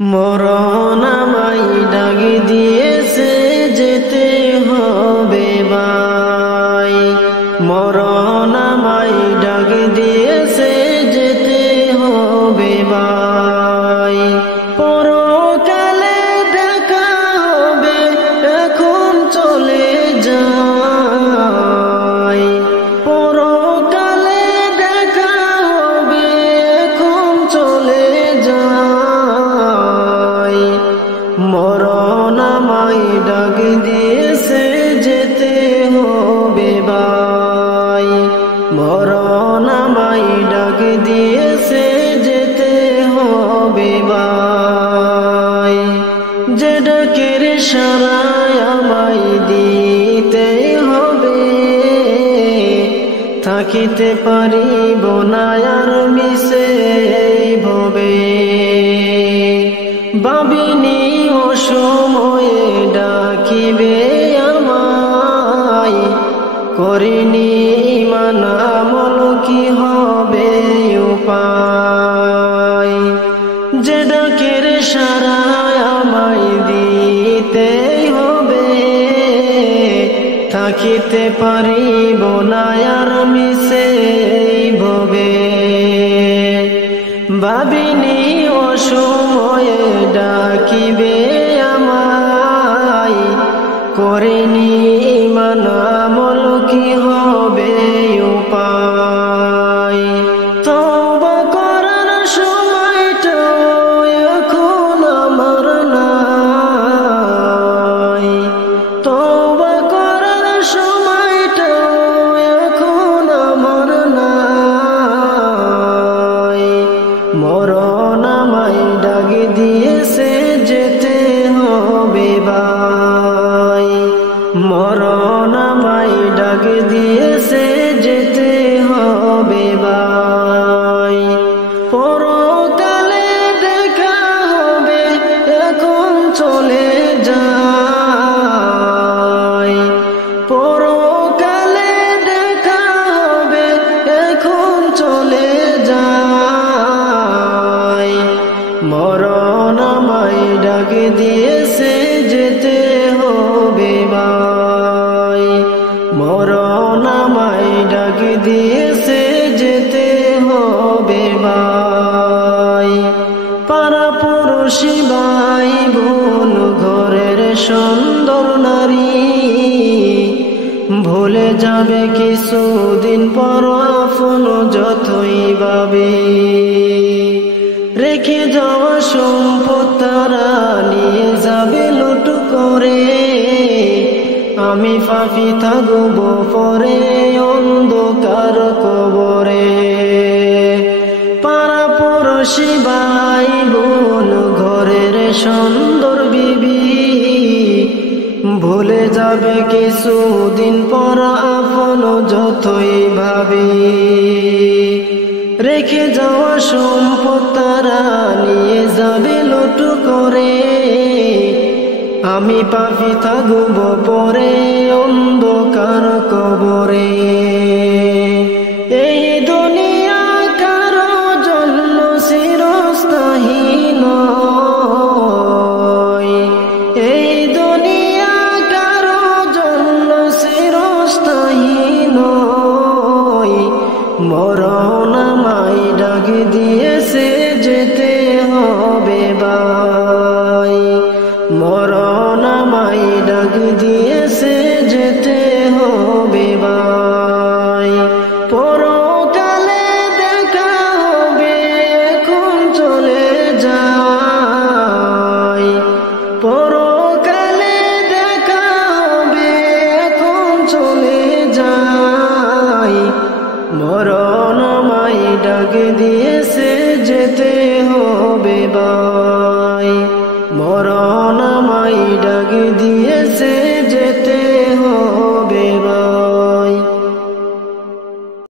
মরণ আমায় ডাক দিয়েছে যেতে হবে ভাই, মরণ আমায় ডাক দিয়েছে যেতে হবে ভাই। পরকালে দেখা হবে এখন চলে যাই, পরকালে দেখা হবে এখন চলে যাই। মরণ আমায় ডাক দিয়েছে যেতে হবে ভাই, মরণ আমায় ডাক দিয়েছে যেতে হবে ভাই। যে ডাকের সারায় আমায় দিতে হবে, থাকিতে পারিব না আর মিশে ভবে। ভাবিনি ও সময়ে ডাকিবে আমায়, করিনি ঈমান আমল কি হবে উপায়। যে ডাকের সারায় আমায় দিতে হবে, থাকিতে পারিব না আর মিশে ভবে। ভাবিনি ও সময়ে ডাকিবে আমায়, করিনি ঈমান আমল কি হবে উপায়। তওবা করার সময়টা এখন আমার নাই, তওবা করার সময়টা এখন আমার নাই। মরণ আমায় ডাক দিয়েছে যেতে হবে ভাই, মরণ আমায় ডাক দিয়েছে যেতে হবে ভাই। পরকালে দেখা হবে এখন চলে যাই, পরকালে দেখা হবে এখন চলে যাই। মরণ আমায় ডাক দিয়েছে যেতে হবে ভাই, মরণ আমায় ডাক দিয়েছে যেতে হবে ভাই। পাড়াপড়শি ভাই বোন ঘরের সুন্দর নারী, ভুলে যাবে কিছুদিন পর আপন যতই ভাবে। রেখে যাওয়া সম্পদ তারা নিয়ে যাবে লুট করে, আমি পাপী থাকব পরে অন্ধকার কবরে। পাড়াপড়শি ভাই বোন ঘরের সুন্দর বিবি, ভুলে যাবে কিছুদিন পর আপন যতই ভাবি। রেখে যাওয়া সম্পদ তারা নিয়ে যাবে লুট করে, আমি পাপী থাকব পরে অন্ধকার কবরে। এই দুনিয়া কারো জন্য চিরস্থায়ী নয়, এই দুনিয়া কারো জন্য চিরস্থায়ী নয়। মরণ আমায় ডাক দিয়েছে যেতে হবে ভাই, মরণ আমায় ডাক দিয়েছে যেতে হবে ভাই। পরকালে দেখা হবে এখন চলে যাই, পরকালে দেখা হবে এখন চলে যাই। মরণ আমায় ডাক দিয়েছে যেতে হবে ভাই, মরণ আমায় ডাক দিয়েছে